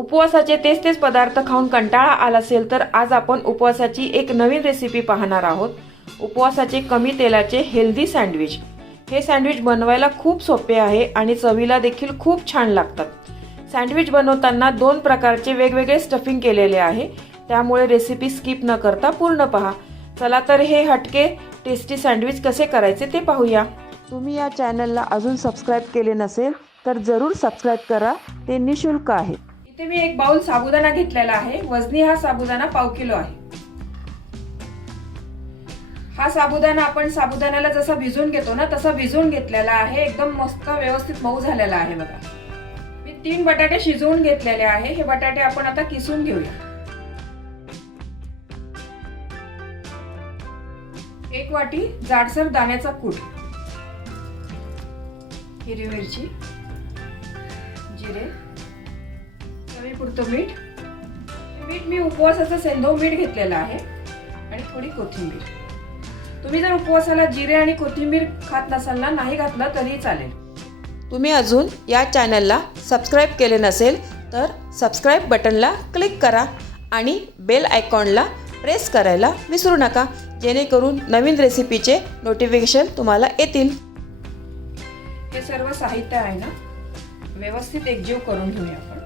उपवासाचे तेच तेच पदार्थ खाऊन कंटाळा आला असेल तर आज आपण उपवासाची एक नवीन रेसिपी पाहणार आहोत. उपवासाचे कमी तेलाचे हेल्दी सँडविच हे सँडविच बनवायला खूप सोपे आहे आणि चवीला देखील खूप छान लागतात. सँडविच बनवताना दोन प्रकारचे वेगवेगळे स्टफिंग केलेले आहे. त्यामुळे रेसिपी स्किप न करता पूर्ण पहा. चला तर हे हटके टेस्टी सँडविच कसे करायचे ते पाहूया. तुम्ही या चॅनलला अजून सबस्क्राईब केले नसेल तर जरूर सबस्क्राईब करा. ते निशुल्क आहे. इथे मी एक बाउल साबुदाणा घेतलेला आहे. वजनी हा साबुदाणा पाव किलो आहे. हा साबुदाणा आपण साबुदाण्याला जसा भिजून घेतो ना तसा भिजून घेतलेला आहे. एकदम मस्त व्यवस्थित मऊ झालेला आहे बघा. मी तीन बटाटे शिजवून घेतलेले आहे. हे बटाटे आपण आता किसून घेऊया. एक वाटी जाडसर दाण्याचा कूट. हिरवी मिरची जिरे पुरतं मीठ. मीठ मी उपवासाचं सेंधव मीठ घेतलेलं आहे आणि थोडी कोथिंबीर. तुम्ही जर उपवासाला जिरे आणि कोथिंबीर खात नसाल ना नाही घातलं तरी चालेल. तुम्ही अजून या चॅनलला सबस्क्राईब केले नसेल तर सबस्क्राईब बटनला क्लिक करा आणि बेल आयकॉनला प्रेस करायला विसरू नका जेणेकरून नवीन रेसिपीचे नोटिफिकेशन तुम्हाला येतील. हे सर्व साहित्य आहे ना? व्यवस्थित एकजीव करून घेऊया आपण.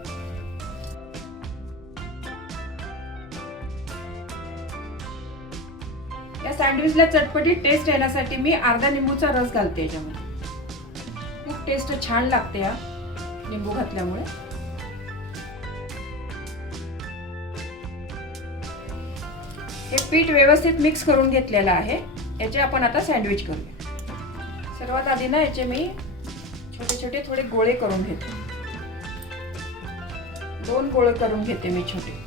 सँडविचला चटपटी टेस्ट येण्यासाठी मी अर्धा लिंबूचा रस घालते याच्यामध्ये. खूप टेस्ट छान लागते या लिंबू घातल्यामुळे. हे पीठ व्यवस्थित मिक्स करून घेतलेलं आहे. याचे आपण आता सँडविच करूया. सर्वात आधी ना याचे मी छोटे छोटे थोडे गोळे करून घेते. दोन गोळे करून घेते मी छोटे.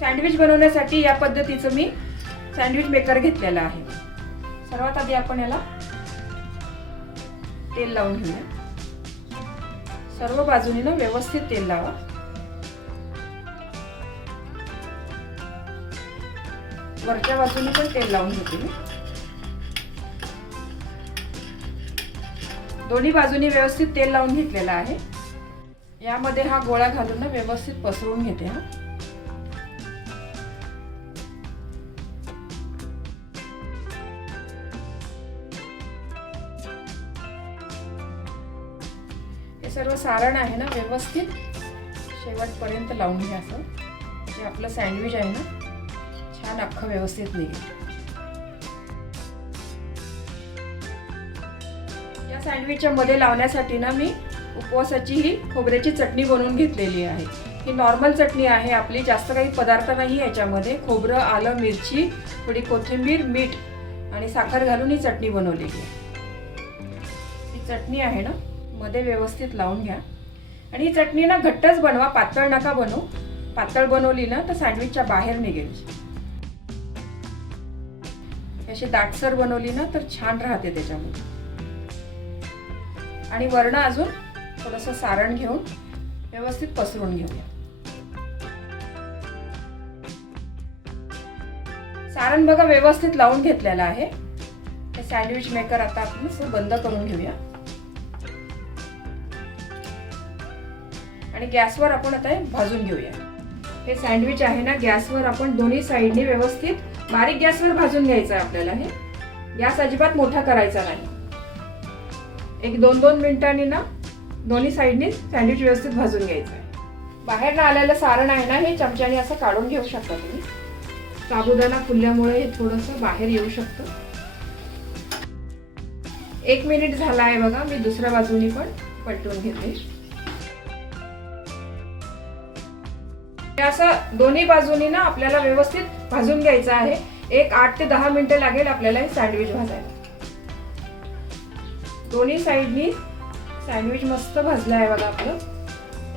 सँडविच बनवण्यासाठी या पद्धतीचं मी सँडविच मेकर घेतलेला आहे. सर्वात आधी आपण याला तेल लावून घेऊया. सर्व बाजूनी ना व्यवस्थित तेल लावा. वरच्या बाजूने पण तेल लावून घेते मी. दोन्ही बाजूनी व्यवस्थित तेल लावून घेतलेलं आहे. यामध्ये हा गोळा घालून ना व्यवस्थित पसरवून घेते हा. सर्व सारण आहे ना व्यवस्थित शेवटपर्यंत लावून घ्या असं. जे आपलं सँडविच आहे ना छान अख्खं व्यवस्थित निघेल. या सँडविचच्या मध्ये लावण्यासाठी ना मी उपवासाची ही खोबऱ्याची चटणी बनवून घेतलेली आहे. ही नॉर्मल चटणी आहे आपली जास्त काही पदार्थ नाही याच्यामध्ये. खोबरं आलं मिरची थोडी कोथिंबीर मीठ आणि साखर घालून ही चटणी बनवलेली आहे. ही चटणी आहे ना मध्ये व्यवस्थित लावून घ्या. आणि ही चटणी ना घट्टच बनवा पातळ नका बनवू. पातळ बनवली ना तर सँडविचच्या बाहेर निघेल. अशी दाटसर बनवली ना तर छान राहते त्याच्यामध्ये. आणि वर्ण अजून थोडस सारण घेऊन व्यवस्थित पसरून घेऊया. सारण बघा व्यवस्थित लावून घेतलेलं आहे. हे सँडविच मेकर आता आपण बंद करून घेऊया. आणि गॅसवर आपण आता हे भाजून घेऊया. हे सँडविच आहे ना गॅसवर आपण दोन्ही साईडने व्यवस्थित बारीक गॅसवर भाजून घ्यायचं आहे आपल्याला हे. गॅस अजिबात मोठा करायचा नाही. एक दोन दोन मिनिटांनी ना दोन्ही साईडने सँडविच व्यवस्थित भाजून घ्यायचं आहे. बाहेर ना आलेलं सारण आहे ना हे चमच्याने असं काढून घेऊ शकता तुम्ही. साबुदाणा फुलल्यामुळे हे थोडंसं बाहेर येऊ शकतं. एक मिनिट झाला आहे बघा मी दुसऱ्या बाजूनी पण पलटून घेते. असं दोन्ही बाजूनी ना आपल्याला व्यवस्थित भाजून घ्यायचं आहे. एक आठ ते दहा मिनिटं लागेल आपल्याला हे सँडविच भाजायला. दोन्ही साईडनी सँडविच मस्त भाजलं आहे बघा आपलं.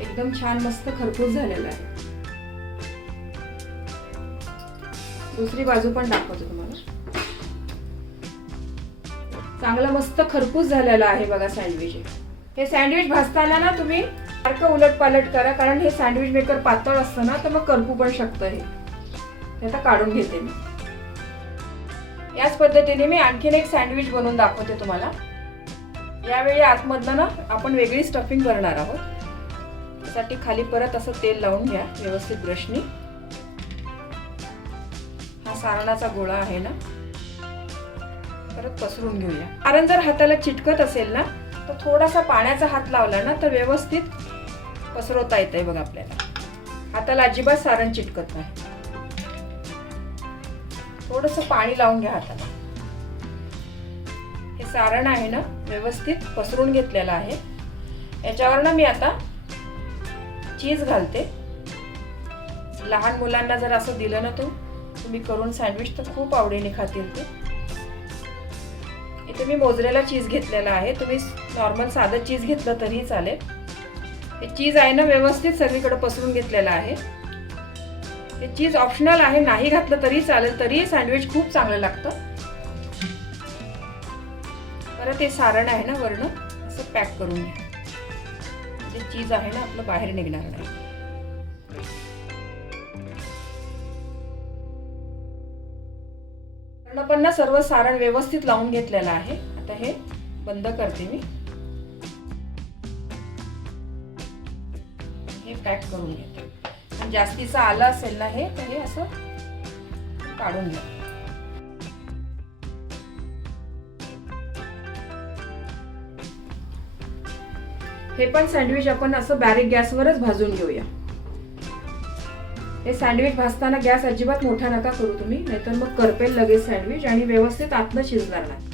एकदम छान मस्त खरपूस झालेलं आहे. दुसरी बाजू पण दाखवते तुम्हाला. चांगलं मस्त खरपूस झालेलं आहे बघा सँडविच हे सँडविच भाजताना ना तुम्ही सारखं उलट पालट करा कारण हे सँडविच मेकर पातळ असतं ना तर मग करपू पण शकतं हे. आता काढून घेते मी. याच पद्धतीने मी आणखीन एक सँडविच बनवून दाखवते तुम्हाला. यावेळी आतमधनं ना आपण वेगळी स्टफिंग करणार आहोत. त्यासाठी खाली परत असं तेल लावून घ्या व्यवस्थित ब्रशनी हा सारणाचा गोळा आहे ना. परत पसरून घेऊया. कारण जर हाताला चिटकत असेल ना तर थोडासा पाण्याचा हात लावला ना तर व्यवस्थित पसरवता येतंय बघ आपल्याला. हाताला अजिबात सारण चिटकत नाही. थोडस पाणी लावून घ्या हाताला. हे सारण आहे ना व्यवस्थित पसरून घेतलेलं आहे. याच्यावर ना मी आता चीज घालते. लहान मुलांना जर असं दिलं ना तो तुम्ही करून सँडविच तर खूप आवडीने खातील ते. इथे मी मोजरेला चीज घेतलेला आहे. तुम्ही नॉर्मल साधं चीज घेतलं तरीही चालेल. हे चीज आहे ना व्यवस्थित सगळीकडे पसरून घेतलेलं आहे. हे चीज ऑप्शनल आहे नाही घातलं तरी चालेल तरी सँडविच खूप चांगलं लागतं. परत हे सारण आहे ना वरण असं पॅक करून घ्या. जे चीज आहे ना आपलं बाहेर निघणार नाही. पण ना सर्व सारण व्यवस्थित लावून घेतलेलं आहे. आता हे बंद करते मी. पॅक करून घेते. आणि जास्तीचं आलं असेल ना हे तर हे असं काढून घ्या हे पण सँडविच आपण असं बारीक गॅसवरच भाजून घेऊया. हे सँडविच भाजताना गॅस अजिबात मोठा नका करू तुम्ही नाहीतर मग करपेल लगेच सँडविच आणि व्यवस्थित आतनं शिजणार नाही.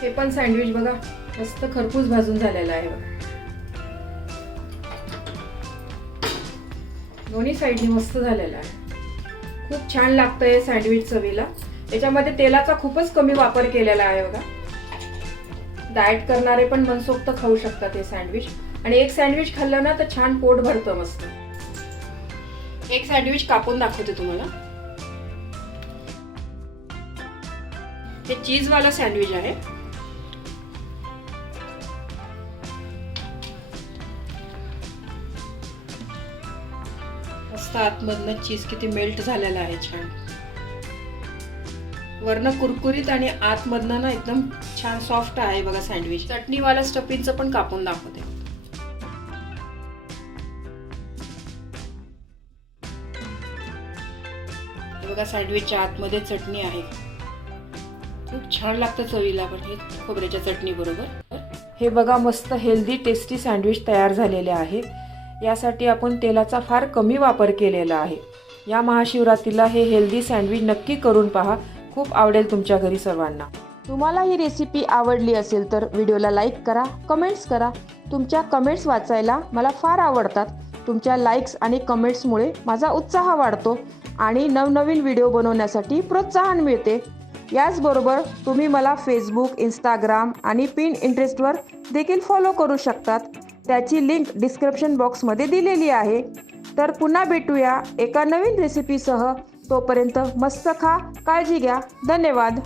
हे पण सँडविच बघा. मस्त खरपूस भाजून झालेला आहे दोन्ही साईडनी मस्त झालेलं आहे. खूप छान लागतं हे सँडविच चवीला. याच्यामध्ये तेलाचा खूपच कमी वापर केलेला आहे बघा. डाएट करणारे पण मनसोक्त खाऊ शकतात हे सँडविच. आणि एक सँडविच खाल्लं ना तर छान पोट भरतं मस्त. एक सँडविच कापून दाखवते तुम्हाला. हे चीज वाला सँडविच आहे. मस्त आतमधनं चीज किती मेल्ट झालेला आहे छान. वरनं कुरकुरीत आणि आतमधनं ना एकदम छान सॉफ्ट आहे बघा सँडविच. चटणीवाला स्टफिंगचं पण कापून दाखवते. बघा सँडविचच्या आतमध्ये चटणी आहे. खूप छान लागतं चवीला पण हे खोबऱ्याच्या चटणी बरोबर. हे बघा मस्त हेल्दी टेस्टी सँडविच तयार झालेले आहे. यासाठी आपण तेलाचा फार कमी वापर केलेला आहे. या महाशिवरात्रीला हे हेल्दी सँडविच नक्की करून पहा. खूप आवडेल तुमच्या घरी सर्वांना. तुम्हाला ही रेसिपी आवडली असेल तर व्हिडिओला लाईक करा कमेंट्स करा. तुमच्या कमेंट्स वाचायला मला फार आवडतात. तुमच्या लाईक्स आणि कमेंट्समुळे माझा उत्साह वाढतो आणि नवनवीन व्हिडिओ बनवण्यासाठी प्रोत्साहन मिळते. याचबरोबर तुम्ही मला फेसबुक इंस्टाग्राम आणि पिन इंटरेस्टवर देखील फॉलो करू शकतात. त्याची लिंक डिस्क्रिप्शन बॉक्समध्ये दिलेली आहे. तर पुन्हा भेटूया एका नवीन रेसिपीसह तोपर्यंत मस्त खा काळजी घ्या. धन्यवाद.